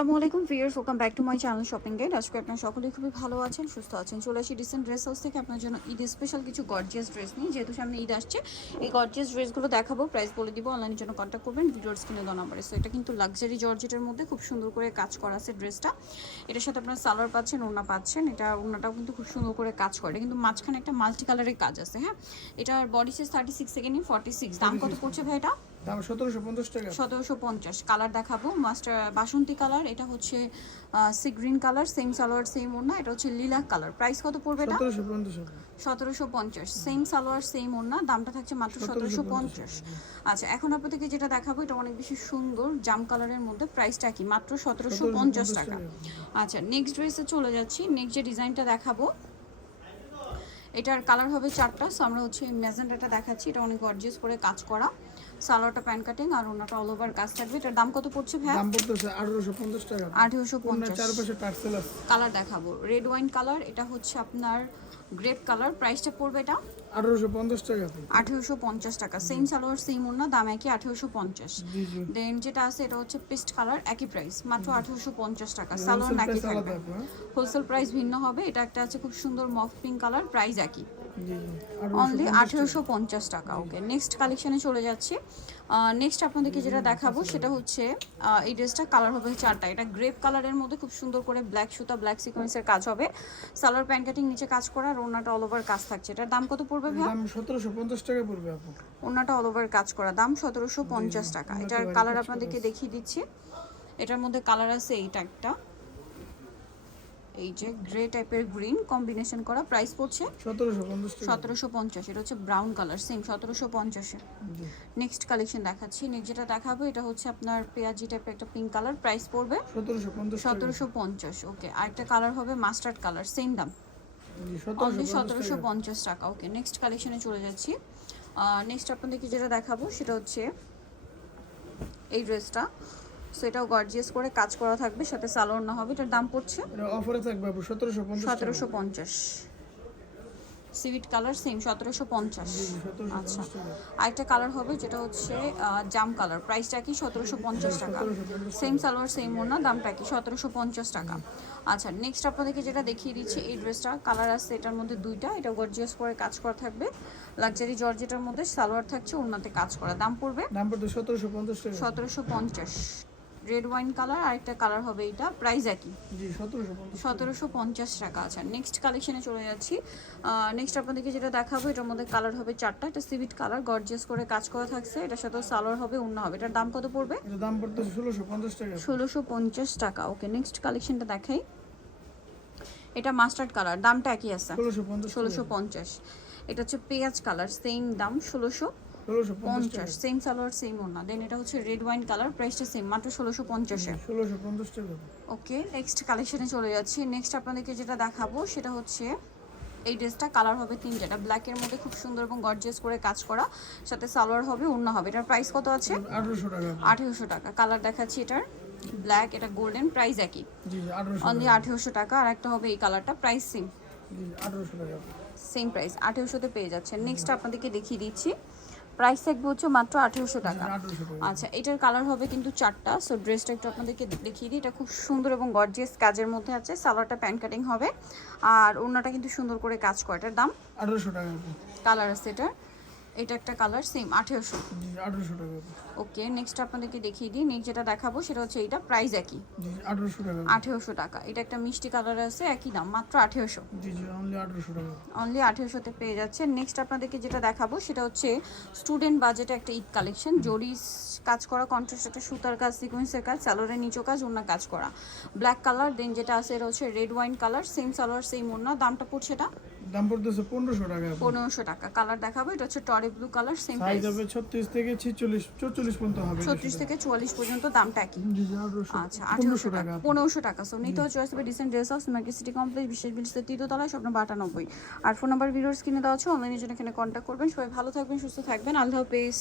আসসালামু আলাইকুম viewers, welcome back to my channel shopping guide. আজকে আপনারা সকলেই খুবই ভালো আছেন, সুস্থ আছেন। চলে আসি ডিসেন্ট ড্রেস হাউস থেকে আপনার জন্য ঈদ স্পেশাল কিছু গর্জিয়াস ড্রেস নিয়ে। যেহেতু সামনে ঈদ আসছে, এই গর্জিয়াস ড্রেসগুলো দেখাবো, প্রাইস বলে দিব। অনলাইনের জন্য কন্ট্যাক্ট করবেন ভিডিওর স্ক্রিনে দেওয়া নাম্বারে। সো এটা কিন্তু লাক্সারি জর্জেটের মধ্যে খুব সুন্দর করে কাজ করা আছে ড্রেসটা। এটার সাথে আপনারা সালোয়ার পাচ্ছেন, ওড়না পাচ্ছেন। এটা ওড়নাটাও কিন্তু খুব সুন্দর করে কাজ করে, কিন্তু মাঝখানে একটা মাল্টি কালারের কাজ আছে। হ্যাঁ, এটার বডি সাইজ 36, সেকেন্ড 46। দাম কত পড়ছে ভাই এটা? দাম 1750 টাকা। 1750। কালার দেখাবো, মাস্টার বাসন্তী কালার, এটা হচ্ছে sea green colour, same salwar same ওড়না। এটা হচ্ছে লিলাক কালার। প্রাইস কত পড়বে এটা? 1750। সেম সালোয়ার সেম ওড়না, দামটা থাকছে মাত্র 1750। আচ্ছা, এখন আপনাদেরকে যেটা দেখাবো এটা অনেক বেশি সুন্দর জাম কালারের মধ্যে, প্রাইসটা কি মাত্র 1750 টাকা। আচ্ছা, নেক্সট ড্রেসে চলে যাচ্ছি। নেক্সট যে ডিজাইনটা দেখাবো এটার কালার হবে চারটা। সো আমরা হচ্ছে ম্যাজেন্টাটা দেখাচ্ছি। এটা অনেক গর্জিয়াস করে কাজ করা, সালোয়ারটা প্যান কাটিং আর ওনাটা অল ওভার কাজ থাকবে। এটার দাম কত পড়ছে ভাই? দাম পড়তেছে 1850 টাকা। 1850। চারপাশে টার্সেল আছে। কালার দেখাবো, রেড ওয়াইন কালার, এটা হচ্ছে আপনার গ্রেপ কালার। প্রাইসটা পড়বে এটা 1850 টাকা। 1850 টাকা। সেম সালোয়ার সেম ওড়না, দাম একই 1850। জি জি। দেন যেটা আছে এটা হচ্ছে পেস্ট কালার, একই প্রাইস মাত্র 1850 টাকা। সালোয়ার একই থাকবে, হোলসেল প্রাইস ভিন্ন হবে। এটা একটা আছে খুব সুন্দর মফ পিঙ্ক কালার, প্রাইস একই, অনলি 1850 টাকা। ওকে, নেক্সট কালেকশনে চলে যাচ্ছি। নেক্সট আপনাদেরকে যেটা দেখাবো সেটা হচ্ছে এই ড্রেসটা কালার হবে চারটা। এটা গ্রেপ কালারের মধ্যে খুব সুন্দর করে ব্ল্যাক সুতা, ব্ল্যাক সিকোয়েন্সের কাজ হবে। সালোয়ার প্যান কাটিং, নিচে কাজ করা আর ওড়নাটা অল ওভার কাজ থাকছে। এটার দাম কত পড়বে ভাই? দাম 1750 টাকা পড়বে আপু। ওড়নাটা অল ওভার কাজ করা, দাম 1750 টাকা। এটার কালার আপনাদেরকে দেখিয়ে দিচ্ছি। এটার মধ্যে কালার আছে এইটা একটা, এই যে গ্রে টাইপের গ্রিন কম্বিনেশন করা। প্রাইস পড়ছে 1750। এটা হচ্ছে ব্রাউন কালার, সেম 1750 এ। নেক্সট কালেকশন দেখাচ্ছি। নেক্সট যেটা দেখাবো এটা হচ্ছে আপনার পেঁয়াজি টাইপের একটা পিঙ্ক কালার। প্রাইস পড়বে 1750। ওকে, আরেকটা কালার হবে মাস্টার্ড কালার, সেম দাম, অনলি 1750 টাকা। ওকে, নেক্সট কালেকশনে চলে যাচ্ছি। নেক্সট আপনাদেরকে যেটা দেখাবো সেটা হচ্ছে এই ড্রেসটা। সো এটাও গর্জিয়াস করে কাজ করা থাকবে, সাথে সালোয়ার না হবে। এটার দাম পড়ছে এটা অফারে থাকবে আপু 1750। সিভিট কালার, সেম 1750। আচ্ছা, আরেকটা কালার হবে যেটা হচ্ছে জাম কালার। প্রাইসটা কি 1750 টাকা। সেম সালোয়ার সেম ওড়না, দামটা কি 1750 টাকা। আচ্ছা, নেক্সট আপনাদেরকে যেটা দেখিয়ে দিচ্ছি এই ড্রেসটা, কালার আছে এটার মধ্যে দুইটা। এটা গর্জিয়াস করে কাজ করা থাকবে, লাক্সারি জর্জেটের মধ্যে, সালোয়ার থাকছে, ওড়নাতে কাজ করা। দাম পড়বে 1750। রেড ওয়াইন কালার, আরেকটা কালার হবে এটা, প্রাইস একই, 1750 টাকা। আচ্ছা, নেক্সট কালেকশনে চলে যাচ্ছি। নেক্সট আপনাদেরকে যেটা দেখাবো এটার মধ্যে কালার হবে চারটা। এটা সিভিট কালার, গর্জিয়াস করে কাজ করা থাকছে। এটার সাথে সালোয়ার হবে, ওড়না হবে। এটার দাম কত পড়বে? এটার দাম পড়তেছে 1650 টাকা। 1650 টাকা। ওকে, নেক্সট কালেকশনটা দেখাই। এটা মাস্টার্ড কালার, দামটা একই আছে, 1650। এটা হচ্ছে পেঁয়াজ কালার, সেম দাম 1650। সেম সালোয়ার সেম ওড়না। দেন এটা হচ্ছে রেড ওয়াইন কালার, প্রাইসটা সেম, মাত্র 1650 এ। 1650 টাকা। ওকে, নেক্সট কালেকশনে চলে যাচ্ছি। নেক্সট আপনাদেরকে যেটা দেখাবো সেটা হচ্ছে এই ড্রেসটা, কালার হবে তিনটা। এটা ব্ল্যাকের মধ্যে খুব সুন্দর এবং গর্জিয়াস করে কাজ করা, সাথে সালোয়ার হবে, ওড়না হবে। এটার প্রাইস কত আছে? 1800 টাকা। 1800 টাকা। কালার দেখাচ্ছি এটার ব্ল্যাক, এটা গোল্ডেন, প্রাইস একই, অনলি 1800 টাকা। আর একটা হবে এই কালারটা, প্রাইস সেম, 1800 টাকা। সেম প্রাইস 1800-তে পেয়ে যাচ্ছেন। নেক্সট আপনাদেরকে দেখিয়ে দিচ্ছি, প্রাইস থাকবে হচ্ছে মাত্র 1800 টাকা। আচ্ছা, এটার কালার হবে কিন্তু চারটা। সো ড্রেসটা একটু আপনাদেরকে দেখিয়ে দিই। এটা খুব সুন্দর এবং গর্জিয়াস কাজের মধ্যে আছে। সালোয়ারটা প্যান কাটিং হবে আর ওড়নাটা কিন্তু সুন্দর করে কাজ করে। এটার দাম 1800 টাকা। কালার আছে এটার, এটা একটা কালার, সেম 1800 টাকা। ওকে, নেক্সট আপনাদেরকে দেখিয়ে দিই। নেক্সট যেটা দেখাবো সেটা হচ্ছে এটা, প্রাইস একই, 1800 টাকা। এটা একটা মিষ্টি কালার আছে, একই দাম, মাত্র 1800। অনলি 1800-তে পেয়ে যাচ্ছে। নেক্সট আপনাদেরকে যেটা দেখাবো সেটা হচ্ছে স্টুডেন্ট বাজেটে একটা ঈদ কালেকশন। জরি কাজ করা, কন্ট্রাস্ট একটা সুতার কাজ, সিকোয়েন্সের কাজ, সালোয়ারের নিচও কাজ, ওড়না কাজ করা, ব্ল্যাক কালার। দেন যেটা আছে এটা হচ্ছে red wine colour, same salwar same ওড়না। দামটা পড়ছে এটা, দাম পড়তেছে 1500 টাকা। 1500 টাকা। কালার দেখাবো, এটা হচ্ছে টরে blue colour, same price. Size হবে 36 থেকে 44 পর্যন্ত হবে। 36 থেকে 44 পর্যন্ত, দামটা কি? আচ্ছা, 1800 টাকা। 1500 টাকা। সো নিতে হচ্ছে আসবে dissent dress house, market city complex, বিশেষ বিলিসের তৃতীয়তলায়, স্বপ্ন 92। আর ফোন নাম্বার ভিডিওর স্ক্রিনে দেওয়া আছে, অনলাইনের জন্য এখানে কন্ট্যাক্ট করবেন। সবাই ভালো থাকবেন, সুস্থ থাকবেন, আল্লাহ হাফেজ।